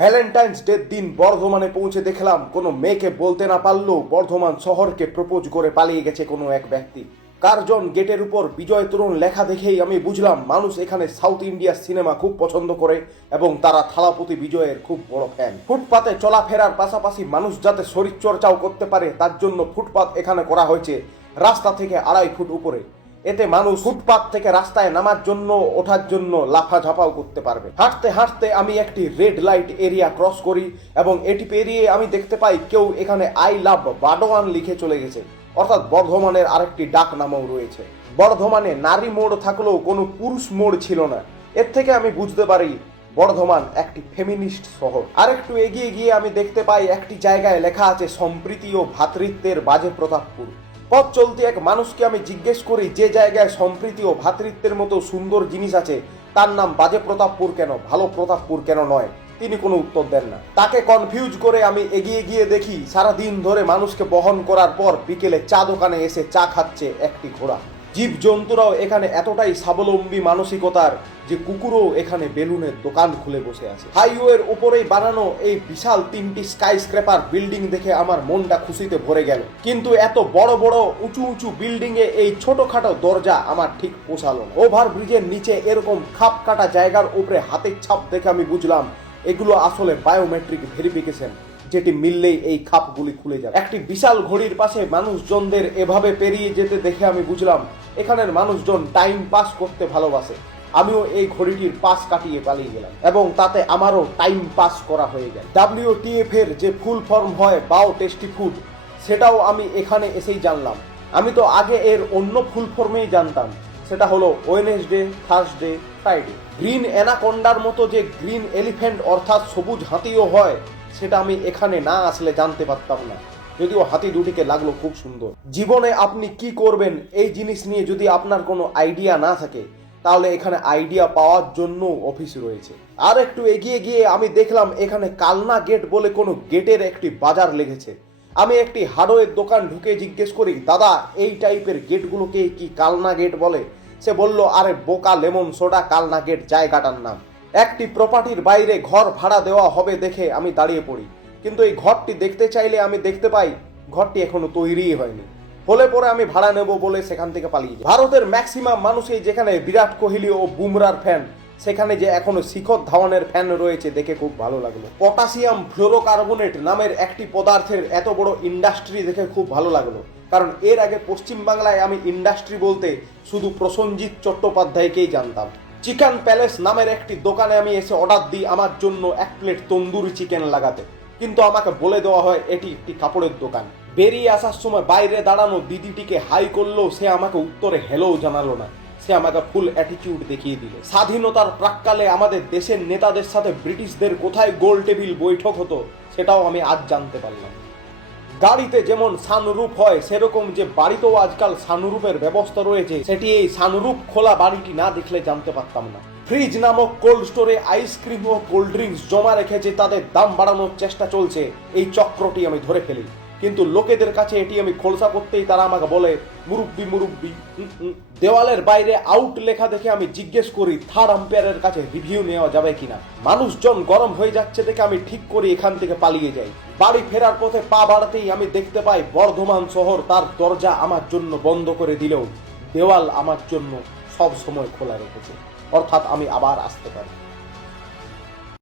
Valentine's ডের দিন বর্ধমানে পৌঁছে দেখলাম কোনো মেয়েকে বলতে না পারলেও বর্ধমান শহরকে প্রপোজ করে পালিয়ে গেছে কোনো এক ব্যক্তি। কার্জন গেটের উপর বিজয় তরুণ লেখা দেখেই আমি বুঝলাম মানুষ এখানে সাউথ ইন্ডিয়ার সিনেমা খুব পছন্দ করে এবং তারা থালাপতি বিজয়ের খুব বড় ফ্যান। ফুটপাতে চলাফেরার পাশাপাশি মানুষ যাতে শরীরচর্চাও করতে পারে তার জন্য ফুটপাত এখানে করা হয়েছে রাস্তা থেকে 2.5 ফুট উপরে। এতে মানুষ ফুটপাত থেকে রাস্তায় নামার জন্য ওঠার জন্য লাফাঝাপাও করতে পারবে। হাঁটতে হাঁটতে আমি একটি রেড লাইট এরিয়া ক্রস করি এবং এটি পেরিয়ে আমি দেখতে পাই কেউ এখানে আই লাভ বাডোয়ান লিখে চলে গেছে, অর্থাৎ বর্ধমানের আরেকটি ডাক নামও রয়েছে। বর্ধমানে নারী মোড় থাকলেও কোনো পুরুষ মোড় ছিল না। এর থেকে আমি বুঝতে পারি বর্ধমান একটি ফেমিনিস্ট শহর। আরেকটু এগিয়ে গিয়ে আমি দেখতে পাই একটি জায়গায় লেখা আছে সম্প্রীতি ও ভ্রাতৃত্বের বাজে প্রতাপপুর। পথ চলতে এক মানুষকে আমি জিজ্ঞেস করি যে জায়গায় সম্প্রীতি ও ভ্রাতৃত্বের মতো সুন্দর জিনিস আছে তার নাম বাজে প্রতাপপুর কেন, ভালো প্রতাপপুর কেন নয়? তিনি কোনো উত্তর দেন না। তাকে কনফিউজ করে আমি এগিয়ে গিয়ে দেখি সারাদিন ধরে মানুষকে বহন করার পর বিকেলে চা দোকানে এসে চা খাচ্ছে একটি ঘোড়া। জীবজন্তুরাও এখানে এতটাই স্বাবলম্বী মানসিকতার যে কুকুরও এখানে বেলুনের দোকান খুলে বসে আছে। হাইওয়ের উপরেই বানানো এই বিশাল 3টি স্কাই স্ক্র্যাপার বিল্ডিং দেখে আমার মনটা খুশিতে ভরে গেল, কিন্তু এত বড় বড় উঁচু উঁচু বিল্ডিং এ এই ছোটখাটো দরজা আমার ঠিক পোষালো না। ওভারব্রিজের নিচে এরকম খাপ কাটা জায়গার উপরে হাতের ছাপ দেখে আমি বুঝলাম এগুলো আসলে বায়োমেট্রিক ভেরিফিকেশন, যেটি মিললেই এই খাপগুলি খুলে যাবে। একটি বিশাল ঘড়ির পাশে মানুষজনদের এভাবে পেরিয়ে যেতে দেখে আমি বুঝলাম এখানের মানুষজন টাইম পাস করতে ভালোবাসে। আমিও এই ঘড়িটির পাশ কাটিয়ে পালিয়ে গেলাম এবং তাতে আমারও টাইম পাস করা হয়ে গেল। WTF এর যে ফুল ফর্ম হয় বাও টেস্টি ফুড, সেটাও আমি এখানে এসেই জানলাম। আমি তো আগে এর অন্য ফুল ফর্মেই জানতাম, সেটা হলো ওয়েনেসডে, থার্সডে, ফ্রাইডে। গ্রিন অ্যানাকোন্ডার মতো যে গ্রিন এলিফ্যান্ট অর্থাৎ সবুজ হাতিও হয় সেটা আমি এখানে না আসলে জানতে পারতাম না, যদিও হাতি দুটিকে লাগলো খুব সুন্দর। জীবনে আপনি কি করবেন এই জিনিস নিয়ে যদি আপনার কোনো আইডিয়া না থাকে তাহলে এখানে আইডিয়া পাওয়ার জন্য অফিস রয়েছে। আর একটু এগিয়ে গিয়ে আমি দেখলাম এখানে কালনা গেট বলে কোনো গেটের একটি বাজার লেগেছে। আমি একটি হার্ডওয়্যার দোকান ঢুকে জিজ্ঞেস করি, দাদা এই টাইপের গেটগুলোকে কি কালনা গেট বলে? সে বলল, আরে বোকা লেমন সোডা, কালনা গেট জায়গাটার নাম। একটি প্রপার্টির বাইরে ঘর ভাড়া দেওয়া হবে দেখে আমি দাঁড়িয়ে পড়ি, কিন্তু এই ঘরটি দেখতে চাইলে আমি দেখতে পাই ঘরটি এখনো তৈরিই হয়নি। হলে পরে আমি ভাড়া নেব বলে সেখান থেকে পালিয়ে যাই। ভারতের ম্যাক্সিমাম মানুষই যেখানে বিরাট কোহলি ও বুমরার ফ্যান, সেখানে যে এখনো শিখর ধাওয়ানের ফ্যান রয়েছে দেখে খুব ভালো লাগলো। পটাশিয়াম ফ্লোরোকার্বনেট নামের একটি পদার্থের এত বড় ইন্ডাস্ট্রি দেখে খুব ভালো লাগলো, কারণ এর আগে পশ্চিমবাংলায় আমি ইন্ডাস্ট্রি বলতে শুধু প্রসেনজিৎ চট্টোপাধ্যায়কেই জানতাম। চিকেন প্যালেস নামের একটি দোকানে আমি এসে অর্ডার দিই আমার জন্য 1 প্লেট তন্দুরি চিকেন লাগাতে, কিন্তু আমাকে বলে দেওয়া হয় এটি একটি কাপড়ের দোকান। বেরিয়ে আসার সময় বাইরে দাঁড়ানো দিদিটিকে হাই করলেও সে আমাকে উত্তরে হ্যালোও জানালো না, সে আমাকে ফুল অ্যাটিটিউড দেখিয়ে দিল। স্বাধীনতার প্রাক্কালে আমাদের দেশের নেতাদের সাথে ব্রিটিশদের কোথায় গোল টেবিল বৈঠক হতো সেটাও আমি আজ জানতে পারলাম। গাড়িতে যেমন সানরুফ হয় সেরকম যে বাড়িতেও আজকাল সানরুফের ব্যবস্থা রয়েছে, সেটি এই সানরুফ খোলা বাড়িটি না দেখলে জানতে পারতাম না। ফ্রিজ নামক কোল্ড স্টোরে আইসক্রিম ও কোল্ড ড্রিঙ্কস জমা রেখেছে, তাদের দাম বাড়ানোর চেষ্টা চলছে। এই চক্রটি আমি ধরে ফেলি, কিন্তু লোকেদের কাছে এটি আমি খোলসা করতেই তারা আমাকে বলে মুরব্বি মুরব্বি। দেওয়ালের বাইরে আউট লেখা দেখে আমি জিজ্ঞেস করি থার্ড আম্পায়ারের কাছে রিভিউ নেওয়া যাবে কিনা। মানুষজন গরম হয়ে যাচ্ছে দেখে আমি ঠিক করি এখান থেকে পালিয়ে যাই। বাড়ি ফেরার পথে পা বাড়াতেই আমি দেখতে পাই বর্ধমান শহর তার দরজা আমার জন্য বন্ধ করে দিলেও দেওয়াল আমার জন্য সব সময় খোলা রেখেছে, অর্থাৎ আমি আবার আসতে পারি।